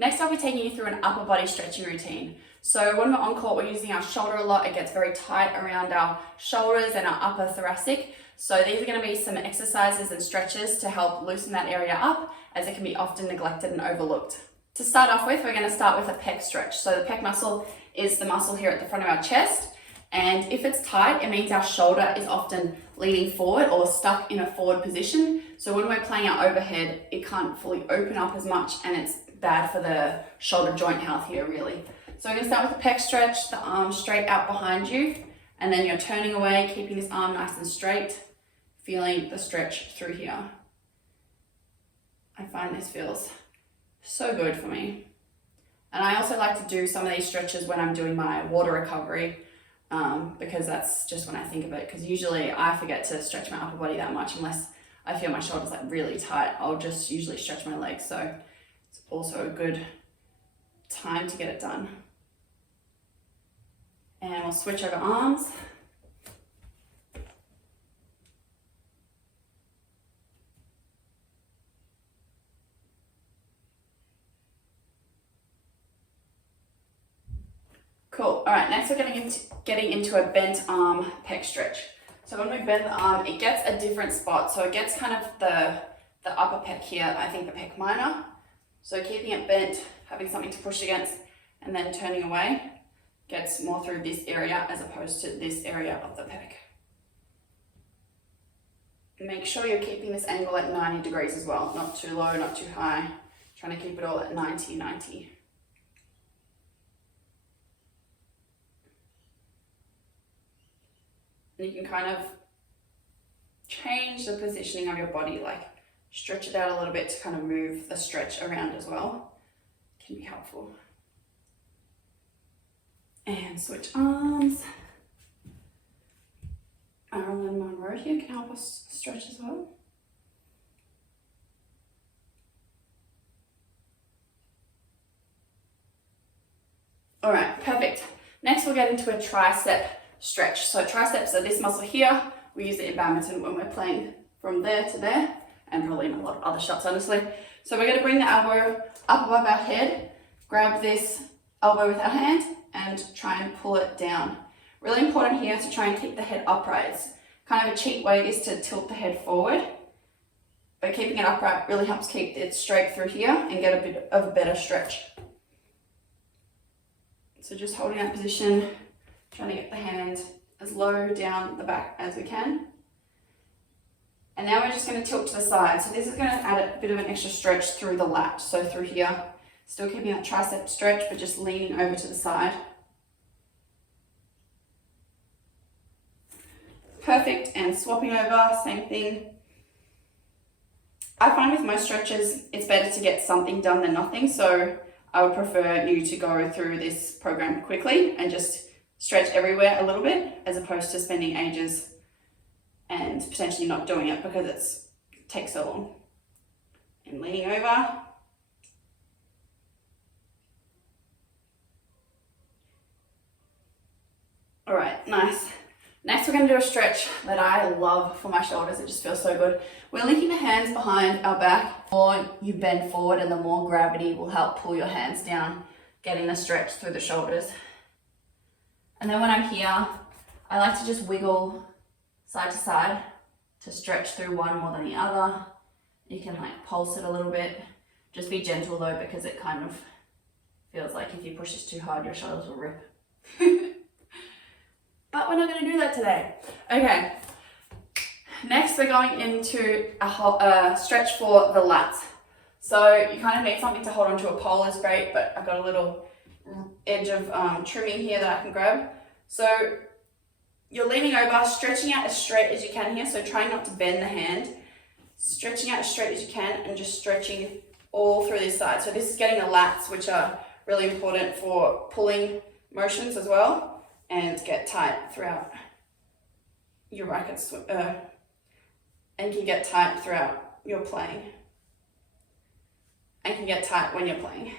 Next, I'll be taking you through an upper body stretching routine. So when we're on court, we're using our shoulder a lot. It gets very tight around our shoulders and our upper thoracic. So these are going to be some exercises and stretches to help loosen that area up, as it can be often neglected and overlooked. To start off with, we're going to start with a pec stretch. So the pec muscle is the muscle here at the front of our chest. And if it's tight, it means our shoulder is often leaning forward or stuck in a forward position. So when we're playing our overhead, it can't fully open up as much, and it's bad for the shoulder joint health here, really. So we're going to start with the pec stretch, the arm straight out behind you, and then you're turning away, keeping this arm nice and straight, feeling the stretch through here. I find this feels so good for me. And I also like to do some of these stretches when I'm doing my water recovery, because that's just when I think of it, because usually I forget to stretch my upper body that much unless I feel my shoulders like really tight. I'll just usually stretch my legs, so it's also a good time to get it done. And we'll switch over arms. Cool. All right, next we're getting into a bent arm pec stretch. So when we bend the arm, it gets a different spot. So it gets kind of the upper pec here, I think the pec minor. So keeping it bent, having something to push against, and then turning away gets more through this area as opposed to this area of the pec. Make sure you're keeping this angle at 90 degrees as well. Not too low, not too high. Trying to keep it all at 90. And you can kind of change the positioning of your body, like stretch it out a little bit to kind of move the stretch around as well. It can be helpful. And switch arms. Marilyn Monroe here can help us stretch as well. All right, perfect. Next we'll get into a tricep stretch. So triceps are this muscle here. We use it in badminton when we're playing from there to there, and probably in a lot of other shots, honestly. So we're going to bring the elbow up above our head, grab this elbow with our hand, and try and pull it down. Really important here to try and keep the head upright. It's kind of a cheat way is to tilt the head forward, but keeping it upright really helps keep it straight through here and get a bit of a better stretch. So just holding that position, trying to get the hand as low down the back as we can. And now we're just going to tilt to the side. So this is going to add a bit of an extra stretch through the lat. So through here, still keeping that tricep stretch, but just leaning over to the side. Perfect, and swapping over, same thing. I find with most stretches, it's better to get something done than nothing. So I would prefer you to go through this program quickly and just stretch everywhere a little bit, as opposed to spending ages and potentially not doing it because it takes so long. And leaning over. All right, nice. Next we're going to do a stretch that I love for my shoulders. It just feels so good. We're linking the hands behind our back. The more you bend forward and the more gravity will help pull your hands down, getting the stretch through the shoulders. And then when I'm here, I like to just wiggle side to side to stretch through one more than the other. You can like pulse it a little bit. Just be gentle though, because it kind of feels like if you push this too hard, your shoulders will rip. But we're not going to do that today. Okay, next we're going into a stretch for the lats. So you kind of need something to hold onto. A pole is great, but I've got a little edge of trimming here that I can grab. So you're leaning over, stretching out as straight as you can here, so trying not to bend the hand. Stretching out as straight as you can and just stretching all through this side. So this is getting the lats, which are really important for pulling motions as well, and get tight throughout your rackets, and can get tight throughout your playing, and can get tight when you're playing.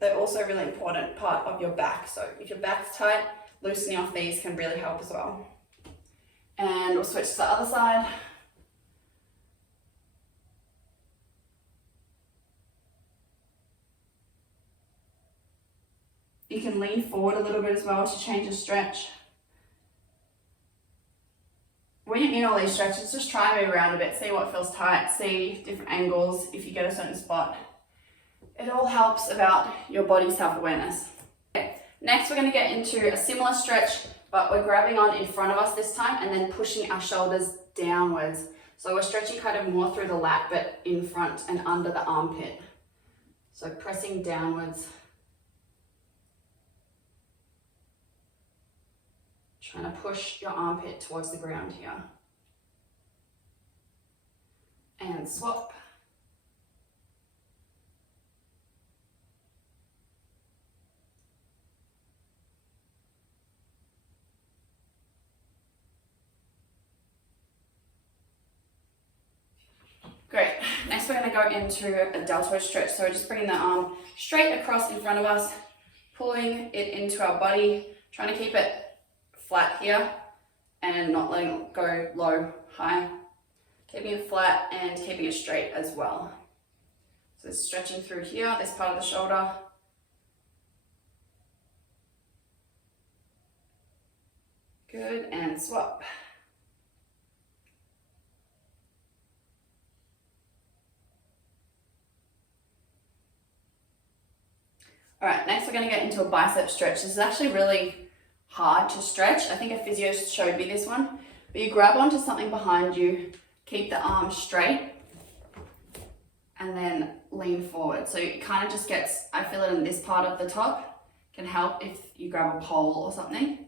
They're also a really important part of your back. So if your back's tight, loosening off these can really help as well. And we'll switch to the other side. You can lean forward a little bit as well to change the stretch. When you're in all these stretches, just try and move around a bit, see what feels tight, see different angles if you get a certain spot. It all helps about your body self-awareness. Okay. Next, we're going to get into a similar stretch, but we're grabbing on in front of us this time and then pushing our shoulders downwards. So we're stretching kind of more through the lat, but in front and under the armpit. So pressing downwards. Trying to push your armpit towards the ground here. And swap. Great. Next, we're going to go into a deltoid stretch. So we're just bringing the arm straight across in front of us, pulling it into our body, trying to keep it flat here and not letting it go low, high. Keeping it flat and keeping it straight as well. So stretching through here, this part of the shoulder. Good, and swap. All right, next we're going to get into a bicep stretch. This is actually really hard to stretch. I think a physio showed me this one. But you grab onto something behind you, keep the arm straight, and then lean forward. So it kind of just gets, I feel it in this part of the top. Can help if you grab a pole or something.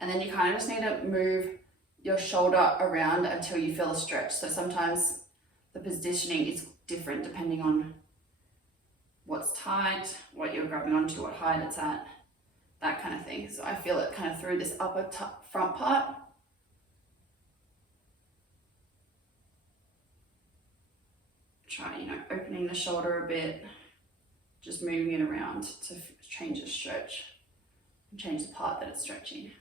And then you kind of just need to move your shoulder around until you feel a stretch. So sometimes the positioning is different depending on what's tight, what you're grabbing onto, what height it's at, that kind of thing. So I feel it kind of through this upper front part. Try, opening the shoulder a bit, just moving it around to change the stretch and change the part that it's stretching.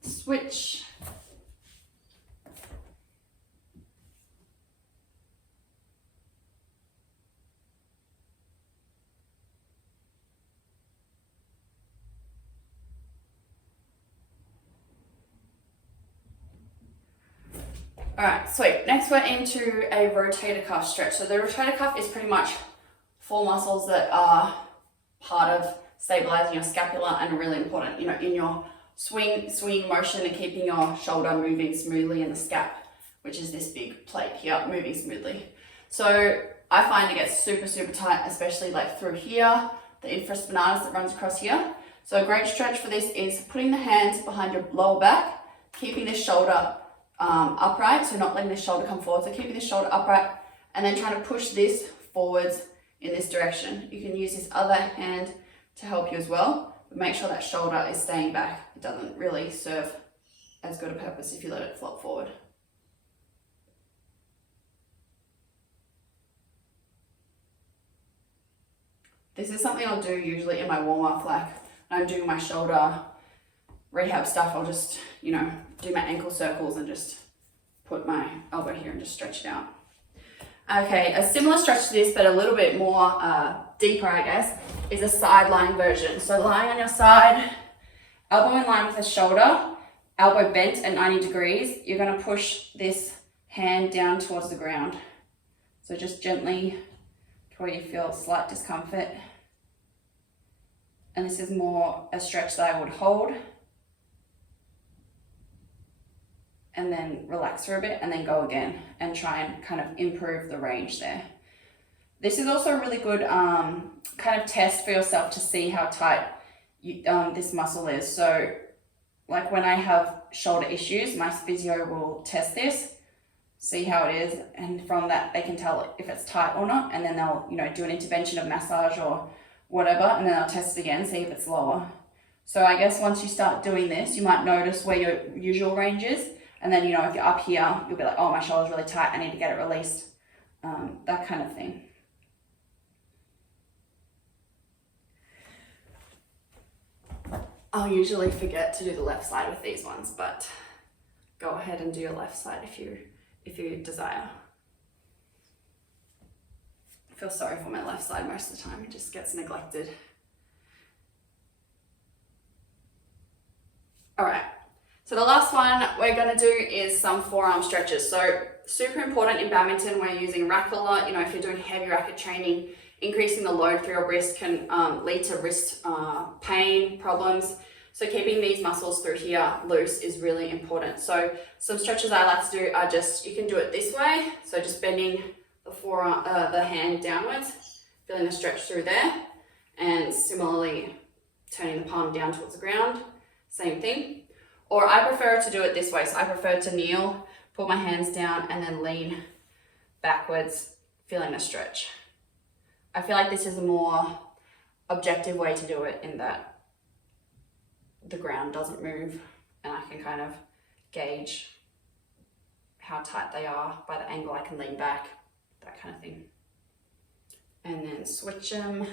Switch. All right, sweet. Next we're into a rotator cuff stretch. So the rotator cuff is pretty much 4 muscles that are part of stabilizing your scapula and are really important, in your swing motion and keeping your shoulder moving smoothly in the scap, which is this big plate here, moving smoothly. So I find it gets super, super tight, especially like through here, the infraspinatus that runs across here. So a great stretch for this is putting the hands behind your lower back, keeping the shoulder upright, so not letting the shoulder come forward, so keeping the shoulder upright, and then trying to push this forwards in this direction. You can use this other hand to help you as well, but make sure that shoulder is staying back. It doesn't really serve as good a purpose if you let it flop forward. This is something I'll do usually in my warm-up, like when I'm doing my shoulder rehab stuff. I'll just, do my ankle circles and just put my elbow here and just stretch it out. Okay, a similar stretch to this, but a little bit more deeper, I guess, is a side lying version. So lying on your side, elbow in line with the shoulder, elbow bent at 90 degrees. You're going to push this hand down towards the ground. So just gently to where you feel slight discomfort. And this is more a stretch that I would hold. And then relax for a bit and then go again and try and kind of improve the range there. This is also a really good kind of test for yourself to see how tight this muscle is. So like when I have shoulder issues, my physio will test this, see how it is, and from that they can tell if it's tight or not, and then they'll do an intervention of massage or whatever, and then they'll test it again, see if it's lower. So I guess once you start doing this, you might notice where your usual range is. And then, if you're up here, you'll be like, oh, my shoulder's really tight, I need to get it released. That kind of thing. I'll usually forget to do the left side with these ones, but go ahead and do your left side if you desire. feel sorry for my left side most of the time. It just gets neglected. All right. So the last one we're going to do is some forearm stretches. So super important in badminton, we're using racket a lot. You know, if you're doing heavy racket training, increasing the load through your wrist can lead to wrist pain problems. So keeping these muscles through here loose is really important. So some stretches I like to do are just, you can do it this way. So just bending the forearm, the hand downwards, feeling a stretch through there. And similarly, turning the palm down towards the ground, same thing. Or I prefer to do it this way. So I prefer to kneel, put my hands down and then lean backwards, feeling a stretch. I feel like this is a more objective way to do it in that the ground doesn't move and I can kind of gauge how tight they are by the angle I can lean back, that kind of thing. And then switch them.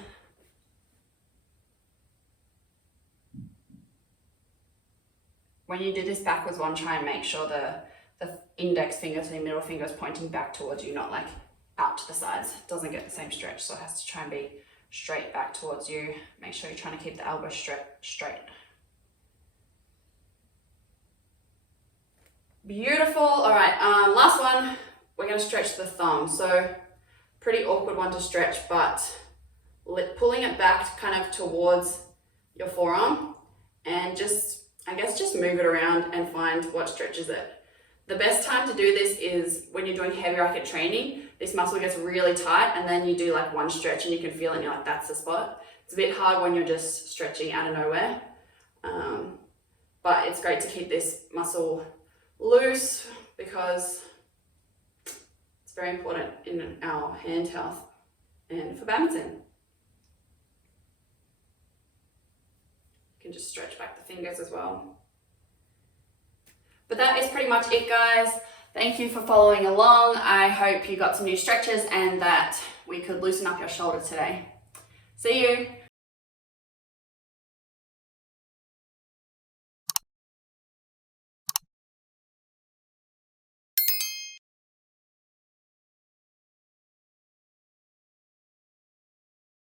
When you do this backwards one, try and make sure the index finger to the middle finger is pointing back towards you, not like out to the sides. It doesn't get the same stretch, so it has to try and be straight back towards you. Make sure you're trying to keep the elbow straight. Beautiful. All right, last one, we're going to stretch the thumb. So pretty awkward one to stretch, but pulling it back kind of towards your forearm and just, I guess, just move it around and find what stretches it. The best time to do this is when you're doing heavy racket training. This muscle gets really tight and then you do like one stretch and you can feel it and you're like, that's the spot. It's a bit hard when you're just stretching out of nowhere. But it's great to keep this muscle loose because it's very important in our hand health and for badminton. You can just stretch back the fingers as well. But that is pretty much it, guys. Thank you for following along. I hope you got some new stretches and that we could loosen up your shoulder today. See you.